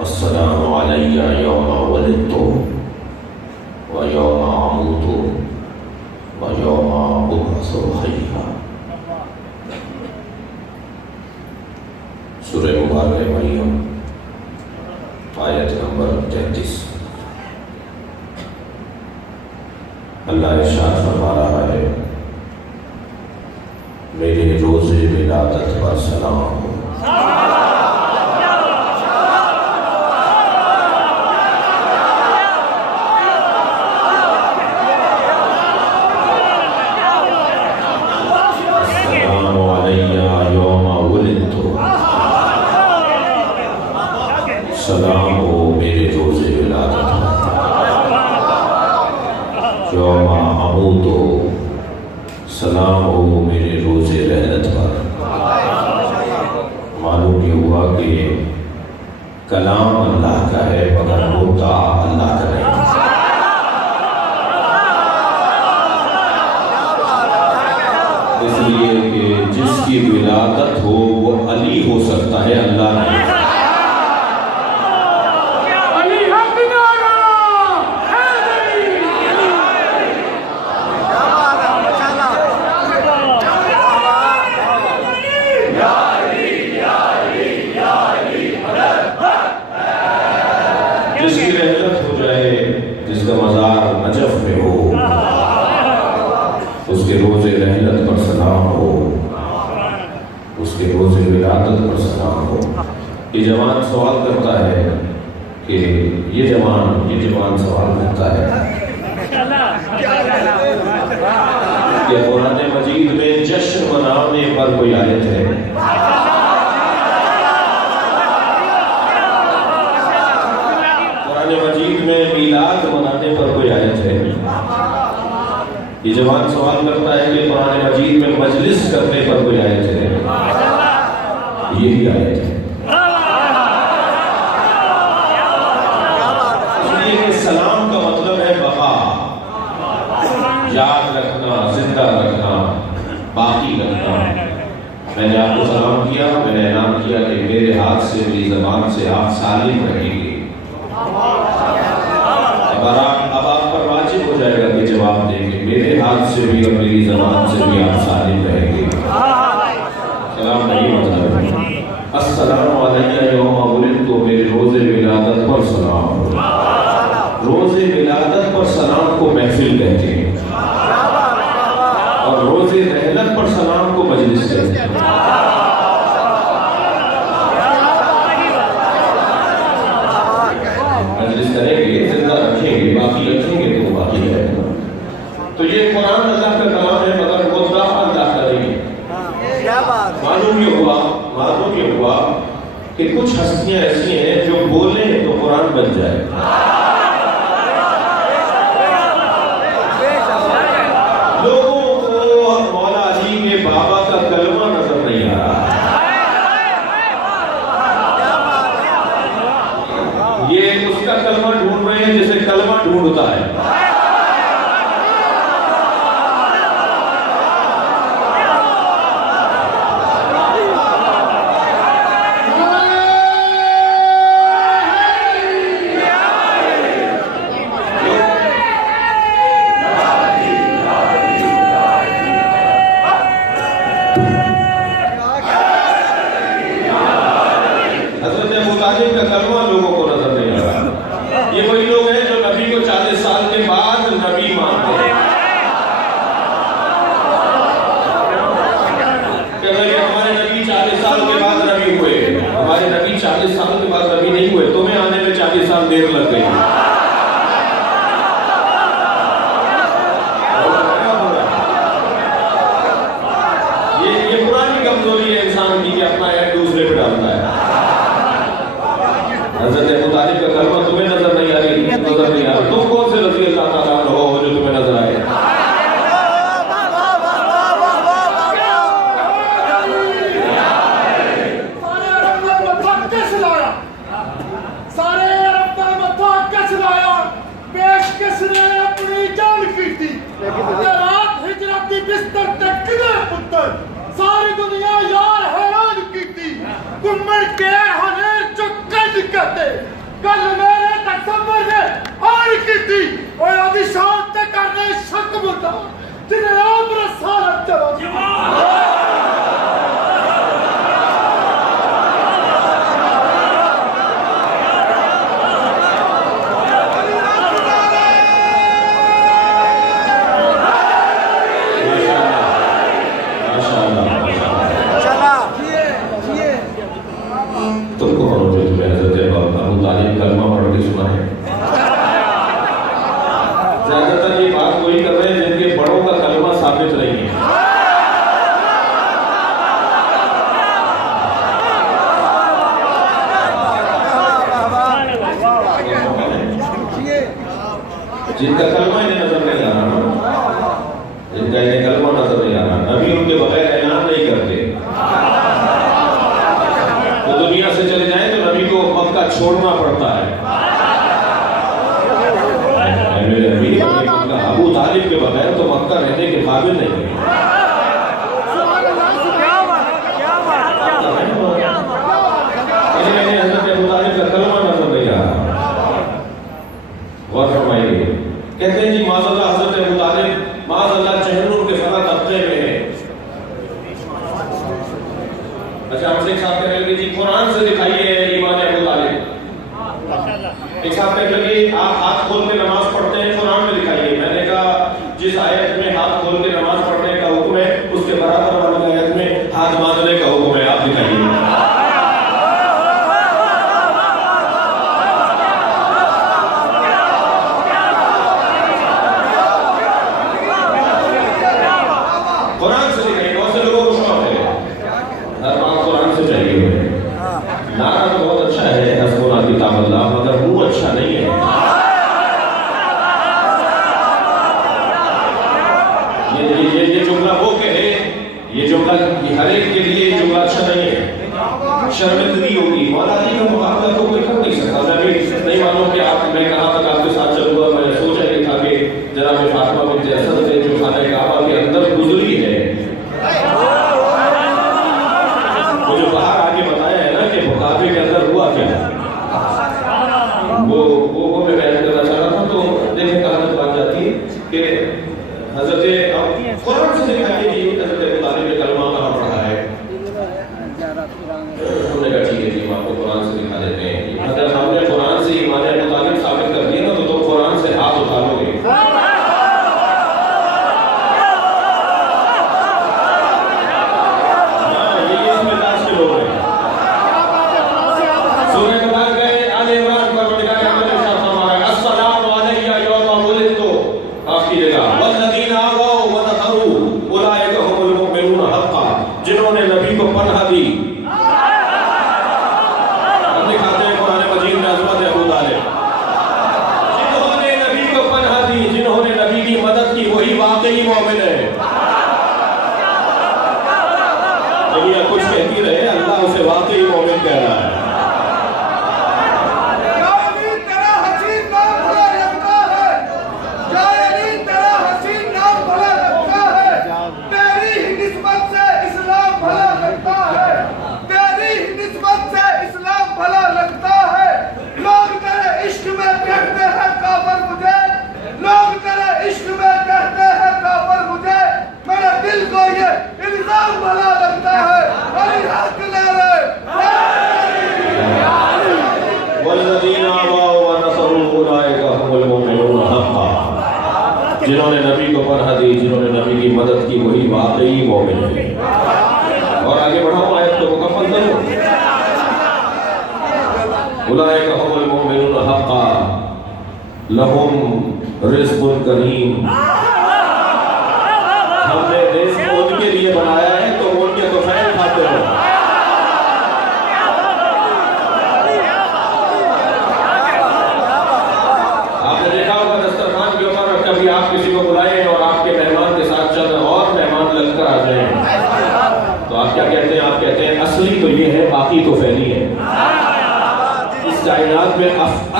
السلام علی یوم ولدت و یوم اموت و یوم ابعث حیا۔ سورہ مبارکہ مریم آیت نمبر 33۔ اللہ ارشاد فرما رہا ہے، میرے روز ولادت پر سلام ہو۔ السلام علی یوم ولدت، سلام ہو میرے روز ولادت پر۔ یوم اموت، سلام ہو میرے روز رحلت پر۔ معلوم یہ ہوا کہ کلام اللہ کا ہے مگر ہوتا اللہ کا نہیں۔ اس لیے کہ جس کی ولادت ہو وہ علی ہو سکتا ہے، اللہ نہیں۔ جس کی رحلت ہو جائے، جس کا مزار نجف میں ہو، اس کے روز رحلت پر سلام ہو، اس کے روز ولادت پر سلام ہو۔ یہ جوان سوال کرتا ہے کہ یہ جوان سوال کرتا ہے کہ قرآن مجید میں جشن منانے پر کوئی آیت ہے؟ قرآن مجید میں میلاد منانے پر کوئی آیت ہے؟ یہ جوان سوال کرتا ہے کہ قرآن مجید میں مجلس کرنے پر کوئی آیت ہے؟ یہی آیت ہے۔ اس لیے کہ سلام کا مطلب ہے بقا، یاد رکھنا، زندہ رکھنا، باقی رکھنا۔ میں نے آپ کو سلام کیا، میں نے اعلان کیا کہ میرے ہاتھ سے، میری زبان سے آپ سالم رہیں گے۔ اب آپ پر واجب ہو جائے گا کہ جواب دیں گے، میرے ہاتھ سے بھی اور میری زبان سے بھی آپ سالم رہیں گے۔ سلام نہیں مطلب ہے السلام علی یوم ولدت، میرے روز ولادت پر سلام ہو۔ روز ولادت پر سلام کو محفل کہتے ہیں، اور روز رحلت پر سلام کو مجلس کہتے ہیں۔ مجلس کریں گے، زندہ رکھیں گے، باقی رکھیں گے تو باقی رہے گا۔ تو یہ قرآن اللہ کا کلام ہے مگر ہوتا اللہ کا نہیں۔ معلوم یہ ہوا کہ کچھ ہستیاں ایسی ہیں جو بولیں تو قرآن بن جائے۔ لوگوں کو مولا علی کے بابا کا کلمہ نظر نہیں آ رہا، یہ اس کا کلمہ ڈھونڈ رہے ہیں جیسے کلمہ ڈھونڈتا ہے۔ کا کلمہ لوگوں کو نظر نہیں آ رہا۔ یہ وہی لوگ ہیں جو نبی کو 40 سال کے بعد نبی مانتے ہیں، کہ ہمارے نبی 40 سال کے بعد نبی ہوئے، ہمارے نبی 40 سال کے بعد نبی نہیں ہوئے، تمہیں آنے میں 40 سال دیر لگ گئی۔ یہ پرانی کمزوری ہے انسان کی کہ اپنا ایڈ دوسرے پہ ڈالتا ہے۔ حضرت ابو طالب کا کلمہ تمہیں نظر نہیں آ رہی، نظر نہیں آ رہا، تم کون سے رضی اللہ تعالیٰ عنہ ہو جو تمہیں نظر آئے؟ سارے عرب کا متھا کس لایا، پیش کس نے اپنی جان کی تھی، رات ہجرت کی بستر تک کدے پتر، ساری دنیا یار حیران کی تھی، کمر کے ہنے جو کج کہتے کل میرے تصور نے آن کی تھی اور ابھی شام تک کرنے شک مدہ جنہیں آپ رسالت چلا تم کو جو تمہیں حضرت ابو طالب کلمہ پڑھ کے سنا ہے؟ زیادہ تر یہ بات وہی کر رہے ہیں جن کے بڑوں کا کلمہ ثابت نہیں ہے. جن کا کلمہ انہیں نظر نہیں آ رہا، جن کا انہیں کلمہ نظر نہیں آ رہا، نبی ان کے بغیر اعلان نہیں کرتے. وہ دنیا سے چلے جائیں تو نبی کو مکہ چھوڑنا پڑتا ہے. ابو طالب کے بغیر تو مکہ رہنے کے قابل نہیں ہے. حضرت ابو طالب کا کلمہ نظر نہیں آ رہا. غور فرمائیے. کہتے ہیں جی معاذ اللہ حضرت ابو طالب معاذ اللہ جہنم کے فنا طبقے میں ہے. اچھا ہم سے ایک صاحب کہنے لگے جی قرآن سے دکھائیے ایمان ابو طالب. ایک صاحب کہنے لگے آپ ہاتھ کھول کے نماز پڑھتے ہیں قرآن میں دکھائیے. میں نے کہا جس آیت میں ہاتھ کھول کے نماز پڑھنے کا حکم ہے اس کے برابر والی آیت میں ہاتھ باندھنے کا حکم ہے، آپ دکھائیے. قرآن سے دکھائیے. بہت سے لوگوں کو شوق ہے ہر بات قرآن سے چاہیے. نعرہ تو بہت اچھا ہے حسبنا کتاب اللہ، مگر منہ اچھا نہیں ہے. یہ جملہ وہ کہے، یہ جملہ ہر ایک کے لیے یہ جملہ اچھا نہیں ہے. شرمندگی ہوگی. مولا علی کا مقابلہ تو کوئی کر نہیں سکتا. میں بھی نہیں معلوم کہ آپ میں کہاں تک آپ کے ساتھ چلوں گا. میں نے سوچا نہیں تھا کہ جناب فاطمہ بنت اسد نے جو خانہ کعبہ کے اندر گزری ہے، وہ جو باہر آ کے بتایا ہے نا کہ کعبے کے اندر ہوا کیا، وہ میں بیان کرنا چاہ رہا تھا. تو دیکھیں کہاں تک بات جاتی ہے کہ حضرت قرآن سے دکھائیے جی حضرت ابو طالب نے کلمہ کہاں پڑھا ہے. ہم نے کہا ٹھیک ہے جی ہم آپ کو قرآن سے دکھا دیتے ہیں. اگر ہم نے قرآن سے ایمان ابو طالب ثابت کر دیا نا تو تم قرآن سے ہاتھ اٹھا لو گے. یہ اس مزاج کے لوگ ہیں. سورہ کے بعد گئے آل عمران پر بتایا کہ ہمیں ارشاد فرمایا السلام علیہ یوم ولدت. آپ کی جگہ والذین آووا ونصروا اولئک هم المؤمنون حقا. جنہوں نے نبی کو پناہ دی. ہم دکھاتے ہیں قرآن مجید میں عظمت ابو طالب. جنہوں نے نبی کو پناہ دی، جنہوں نے نبی کی مدد کی، وہی واقعی مومن ہے. دنیا کچھ کہتی رہے، اللہ اسے واقعی مومن کہہ رہا ہے. والذین آووا ونصروا اولئک هم المؤمنون حقا. جنہوں نے نبی کو پناہ دی، جنہوں نے نبی کی مدد کی، وہی واقعی مومن ہے. اور آگے بڑھاؤ آیت کو مکمل کرو. اولئک هم المؤمنون حقا لهم رزق کریم. ہم نے رزق ان کے لیے بنایا ہے تو ان کے تو خیر کھاتے ہو. آپ نے دیکھا ہوگا دسترخوان کے اوپر کبھی آپ کسی کو بلائیں اور آپ کے مہمان کے ساتھ چند اور مہمان لگ کر آ جائیں تو آپ کیا کہتے ہیں؟ آپ کہتے ہیں اصلی تو یہ ہے، باقی تو پھیلی ہے. اس کائنات میں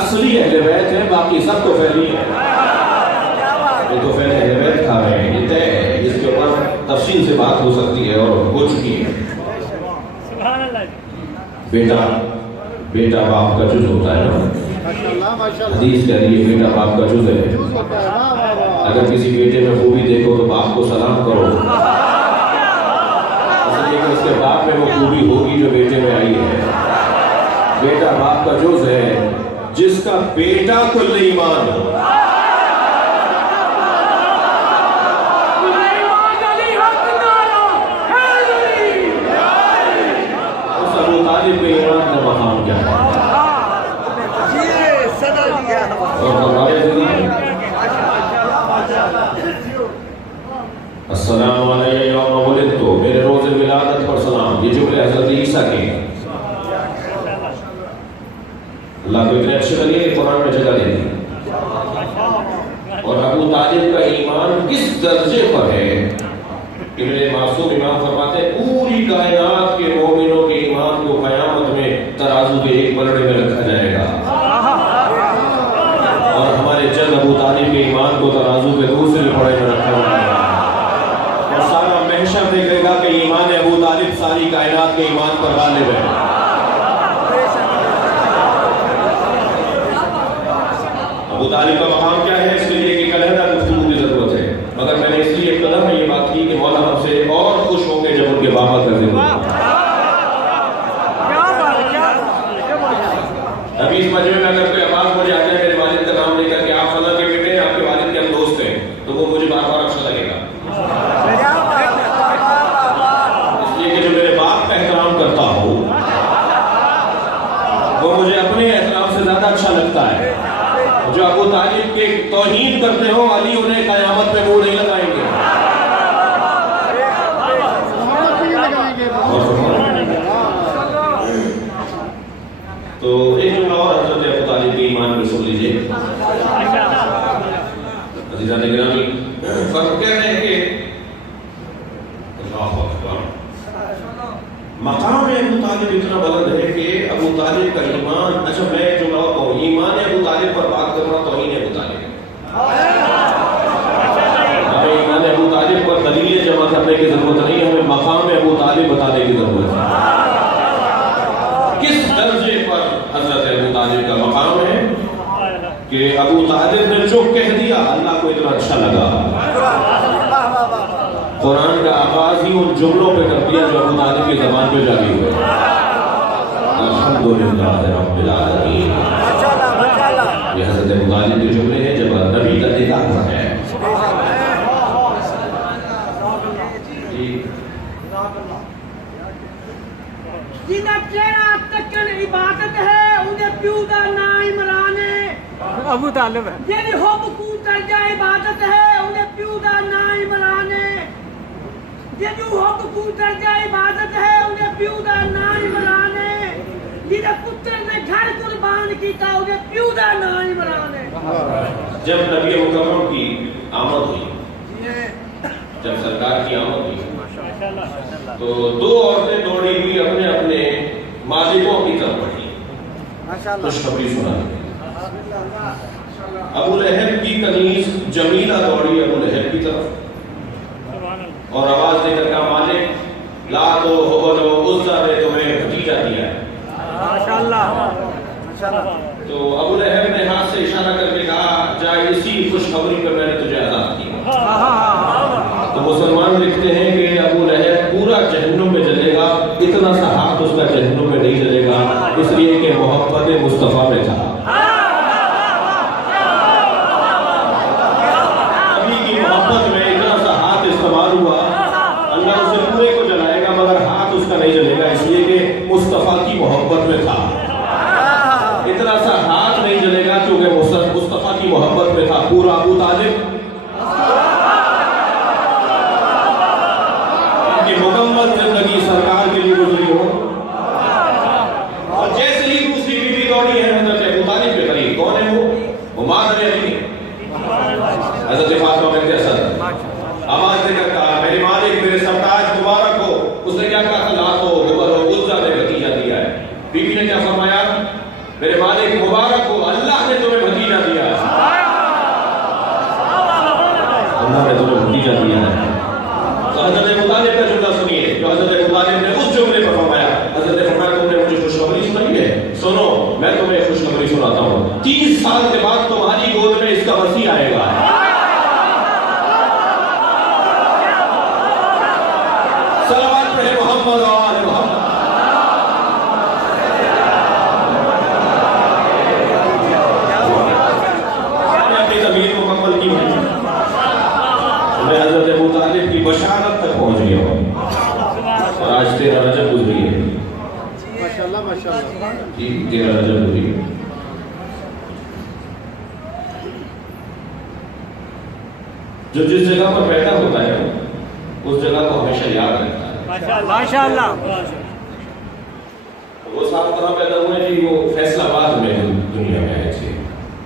اصلی اہل بیت ہے، باقی سب تو پھیلی ہے. یہ تو پھیلے اہل بیت کھا رہے ہیں. یہ طے ہے، اس کے اوپر تفصیل سے بات ہو سکتی ہے اور ہو چکی ہے. بیٹا باپ کا جز ہوتا ہے نا. حدیث کہہ رہی ہے بیٹا باپ کا جز ہے. اگر کسی بیٹے میں خوبی دیکھو تو باپ کو سلام کرو، اس لیے کہ اس کے باپ میں وہ خوبی ہوگی جو بیٹے میں آئی ہے. بیٹا باپ کا جز ہے جس کا بیٹا کل ایمان ہو. اس ابو طالب کے ایمان کا مقام کیا ہے؟ السلام علیہ یوم ولدت، میرے روز ولادت پر سلام. یہ جملے حضرت عیسیٰ کے ہیں. اللہ کو اتنے اچھے لگے کہ قرآن میں جگہ دے دی. اور ابو طالب کا ایمان کس درجے پر ہے کہ میرے معصوم امام فرماتے ہیں پوری کائنات کے مومنوں کے ایمان کو قیامت میں ترازو کے ایک پلڑے میں رکھا جائے گا، اور ہمارے چند ابو طالب کے ایمان کو ترازو کے دوسرے پلڑے میں رکھا جائے گا، اور سارا محشر دیکھے گا کہ ایمان ابو طالب ساری کائنات کے ایمان پر غالب ہے. ابو طالب کا مقام کیا ہے اس کے لیے ایک علیحدہ گفتگو کی ضرورت ہے، مگر میں نے اس لیے ابتدا میں یہ بات کی کہ مولا ہم سے اور خوش ہوں گے جب ان کے بابا کا ذکر ہوگا. ابھی اس مجمع میں اگر کوئی آواز مجھے آ جائے میرے والد کا نام لے کر کہ آپ فلاں کے بیٹے ہیں، آپ کے والد کے ہم دوست ہیں، تو وہ مجھے بار بار اچھا لگے گا، اس لیے کہ جو میرے باپ کا احترام کرتا ہو وہ مجھے اپنے احترام سے زیادہ اچھا لگتا ہے. جو ابو طالب کے توہین کرتے ہو علی انہیں قیامت میں منہ نہیں لگائیں گے. تو ایک جملہ اور حضرت ابو طالب کے ایمان میں سن لیجیے. عزیزان گرامی، فرق کیا ہے کہ اللہ اکبر، مقام ابو طالب اتنا بلند ہے کہ ابو طالب کا ایمان، اچھا میں ایک جملہ اور کہوں، ایمان ابو طالب پر بات کرنا توہین ابو طالب ہے. ہمیں ایمان ابو طالب پر دلیلیں جمع کرنے کی ضرورت نہیں، ہمیں مقام ابو طالب بتانے کی ضرورت ہے. کس درجے پر حضرت ابو طالب کا مقام ہے کہ ابو طالب نے جو کہہ دیا اللہ کو اتنا اچھا لگا، قرآن کا آغاز ہی ان جملوں پہ کر دیا جو ابو طالب کی زبان پہ جاری ہوئے. الحمدللہ رب العالمین. یہ حضرت ابو طالب کے جملے ہیں جب نبی کا دیدار ہے. جنہیں چہرہ تکن عبادت ہے انہیں پیو دا نا عمران ہے. ابو طالب ہے. یعنی حب کو درجہ عبادت ہے انہیں پیو دا نا عمران ہے. یعنی حب کو درجہ عبادت ہے انہیں پیو دا نا عمران ہے. جنہیں پتر نے گھر قربان کیتا انہیں پیو دا نا عمران ہے. جب نبی مکرم کی آمد ہوئی، جب سرکار کی آمد ہوئی تو دو عورتیں دوڑی ہوئی اپنے اپنے مالکوں کی طرف بڑھی خوشخبری سنا. ابو لہب کی کنیز جمیلہ دوڑی ابو لہب کی طرف اور آواز دے کر کہا مالک لات و حبل و عزا نے تمہیں بھتیجا دیا ہے. تو ابو لہب نے ہاتھ سے اشارہ کر کے کہا جائے اسی خوشخبری پر میں نے تجھے آزاد کیا. تو مسلمان لکھتے ہیں کہ ابو لہب پورا جہنم میں جلے گا، اتنا سا ہاتھ اس کا جہنم میں نہیں جلے گا، اس لیے کہ محبت مصطفیٰ میں تھا. ابھی کی محبت میں اتنا سا ہاتھ استعمال ہوا، اللہ اسے پورے کو جلائے گا مگر ہاتھ اس کا نہیں جلے گا، اس لیے کہ مصطفیٰ کی محبت میں تھا. اتنا سا ہاتھ نہیں جلے گا کیونکہ مصطفیٰ کی محبت میں تھا. پورا ابو طالب مکمل زندگی سرکار کے لیے گزری ہو. اور جیسے ہی دوسری بیوی دوڑی ہے حضرت ابو طالب کے قریب، کون ہے وہ مادر علی حضرت فاطمہ بنت اسد. آواز دے کر کہا میرے مالک میرے سرتاج مبارک ہو. اس نے کیا کہا لات و حبل و عزا نے بھتیجا دیا ہے. بیوی نے کیا فرمایا میرے مالک مبارک ہو اللہ نے تمہیں بھتیجا دیا ہے. اللہ نے تمہیں بھتیجا دیا ہے. حضرت ابو طالب کا جملہ سنیے جو حضرت ابو طالب نے اس جملے پر فرمایا. حضرت فرمایا تم نے مجھے خوشخبری سنائی ہے، سنو میں تمہیں خوشخبری سناتا ہوں، 30 سال کے بعد تمہاری گود میں اس کا مسیح آئے گا۔ صلوات پڑھے محمد و آل محمد۔ میں اپنی تبییر مکمل کی ہے، میں حضرت ابو طالب کی بشارت تک پہنچ گیا ہوں، اور آج 13 رجب گزری ہے۔ جی 13 رجب گزری ہے۔ جو جس جگہ پر پیدا ہوتا ہے اس جگہ کو ہمیشہ یاد رکھتا ہے۔ ماشاءاللہ۔ وہ صاحب کہاں پیدا ہوئے جی؟ وہ فیصل آباد میں دنیا میں آئے تھے۔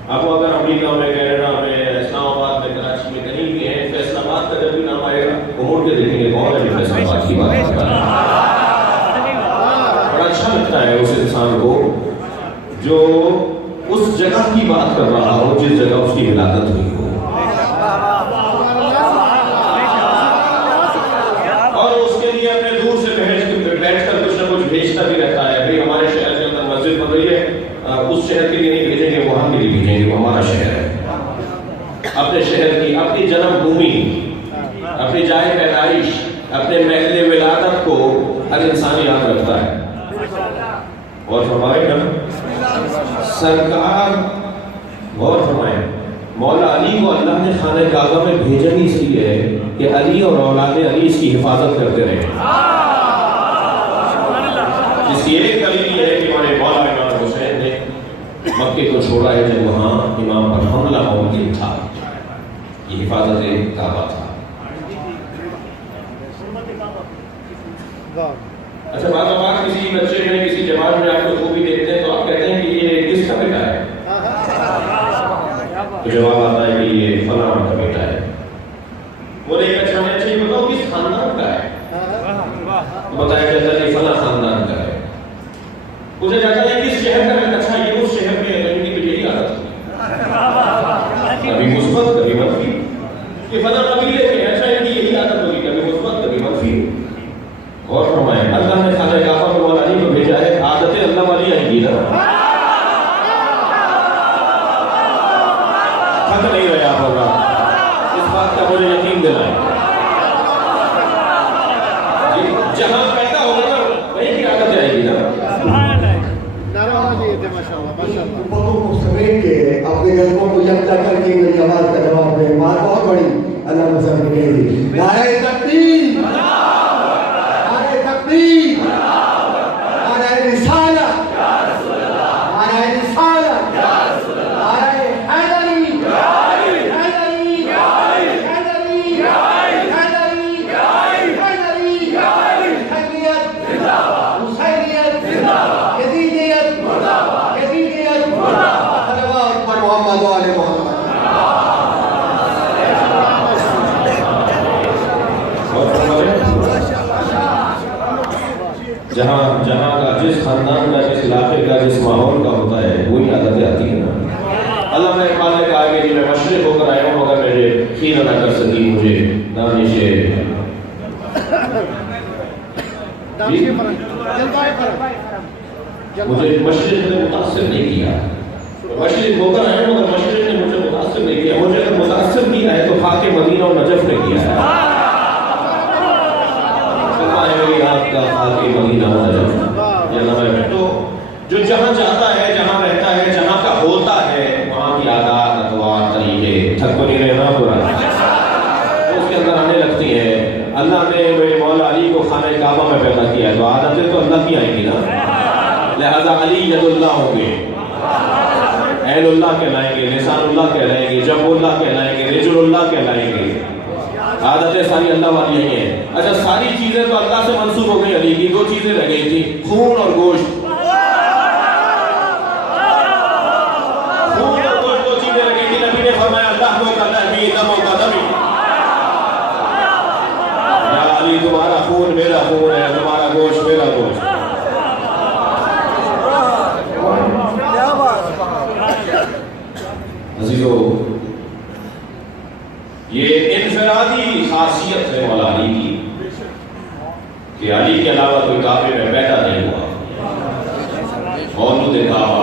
آپ اگر امریکہ میں، کینیڈا میں، اسلام آباد میں، کراچی میں کہیں بھی ہیں، فیصل آباد کا جب بھی نام آئے گا وہ مڑ کے دیکھیں گے کون ہے جو فیصل آباد کی بات کرتا ہے۔ بڑا اچھا لگتا ہے اس انسان کو جو اس جگہ کی بات کر رہا ہو جس جگہ اس کی ولادت ہوئی ہو، اور اس کے لیے اپنے دور سے بیٹھ کر کچھ نہ کچھ بھیجتا بھی رہتا ہے۔ بھئی ہمارے شہر کے اندر مسجد بن رہی ہے، اس شہر کے لیے نہیں بھیجیں گے، وہاں کے لیے بھیجیں گے، وہ ہمارا شہر ہے۔ اپنے شہر کی، اپنی جنم بھومی، اپنی جائے پیدائش، اپنے محل ولادت کو ہر انسان یاد رکھتا ہے۔ اور فرمائے نا سرکار، غور فرمائے، مولا علی کو اللہ نے خانہ کعبہ میں بھیجا ہی اس لیے ہے کہ علی اور اولاد علی اس کی حفاظت کرتے رہے۔ اس کی ایک دلیل یہ ہے کہ ہمارے مولا امام حسین نے مکے کو چھوڑا ہے جب وہاں امام پر حملہ ممکن تھا، یہ حفاظت کعبہ تھا۔ اچھا بعض اوقات کسی بچے میں، کسی جماعت میں آپ کو خوبی دیکھتے ہیں تو آپ کہتے ہیں کہ یہ کس کا بیٹا ہے؟ تو جواب آتا ہے کہ یہ فلاں کا بیٹا ہے۔ بولے ایک اچھا میں اچھا یہ بتاؤ کس خاندان کا ہے؟ بتایا جاتا ہے کہ فلاں خاندان کا ہے۔ پوچھا جاتا ہے کس شہر کا ہے؟ اچھا یہ اس شہر میں ہے، ان کی تو یہی عادت ہوگی، کبھی مثبت کبھی منفی۔ یہ فلاں قبیلے کے ہیں، اچھا ان کی یہی عادت ہوگی، کبھی مثبت کبھی منفی۔ اور فرمائے اللہ نے خانہ کعبہ کو مولا علی کو بھیجا ہے، عادتیں اللہ والی آئیں گی نا، تھک نہیں رہے آپ ہوگا، اس بات کا مجھے یقین دلائیں۔ جہاں پیدا ہوگا نا وہیں کی عادت آئے گی نا۔ اپنے گھروں کو یکجا کر کے میری آواز کا جواب دے، بات بہت بڑی اللہ مسلم نے کہہ دی، نعرہ تکبیر، نعرہ تکبیر، نعرہ رسالت، نعرہ رسالت، نعرہ حیدری، حیدری، حیدری، حیدری، حیدری، حیدریت، حسینیت، یزیدیت، یزیدیت، صلوات پر محمد و آل محمد۔ جہاں کا جس خاندان کا، جس علاقے کا، جس ماحول کا ہوتا ہے وہی عادتیں آتی ہیں نا۔ علامہ اقبال نے کہا کہ جی میں مشرق ہو کر آیا ہوں مگر میرے خیر نہ کر سکی مجھے دانش، مجھے مشرق نے متاثر نہیں کیا، مشرق ہو کر آیا ہوں مگر مشرق نے مجھے متاثر نہیں کیا، مجھے اگر متاثر کیا ہے تو خاک مدینہ اور نجف نے کیا ہے۔ میری آپ کا خاک مدینہ اور نجف یہ نام ہے۔ تو جو جہاں جاتا ہے، جہاں رہتا ہے، جہاں کا ہوتا ہے، وہاں کی عادات، اطوار، طریقے تھک کو نہیں رہنا پورا اس کے اندر آنے لگتی ہیں۔ اللہ نے میرے مولا علی کو خانہ کعبہ میں پیدا کیا ہے تو عادتیں تو اللہ کی آئیں گی نا، لہذا علی ید اللہ ہوں گے، اہل اللہ کہلائیں گے، لسان اللہ کہلائیں گے، جب اللہ کہلائیں گے، رجل اللہ کہلائیں گے، عادتیں ساری اللہ والی ہی ہیں۔ اچھا ساری چیزیں تو اللہ سے منسوب ہو گئی، علی کی دو چیزیں رہ گئی تھی، خون اور گوشت۔ خون اور گوشت دو چیزیں رہ گئی تھی، نبی نے فرمایا لحم کا لحمی، دم کا دمی۔ یا علی تمہارا خون میرا خون ہے، تمہارا گوشت میرا گوشت۔ عزیزو یہ انفرادی خاصیت ہے مولا علی کی کہ علی کے علاوہ کوئی کعبے میں پیدا نہیں ہوا، مولود کعبہ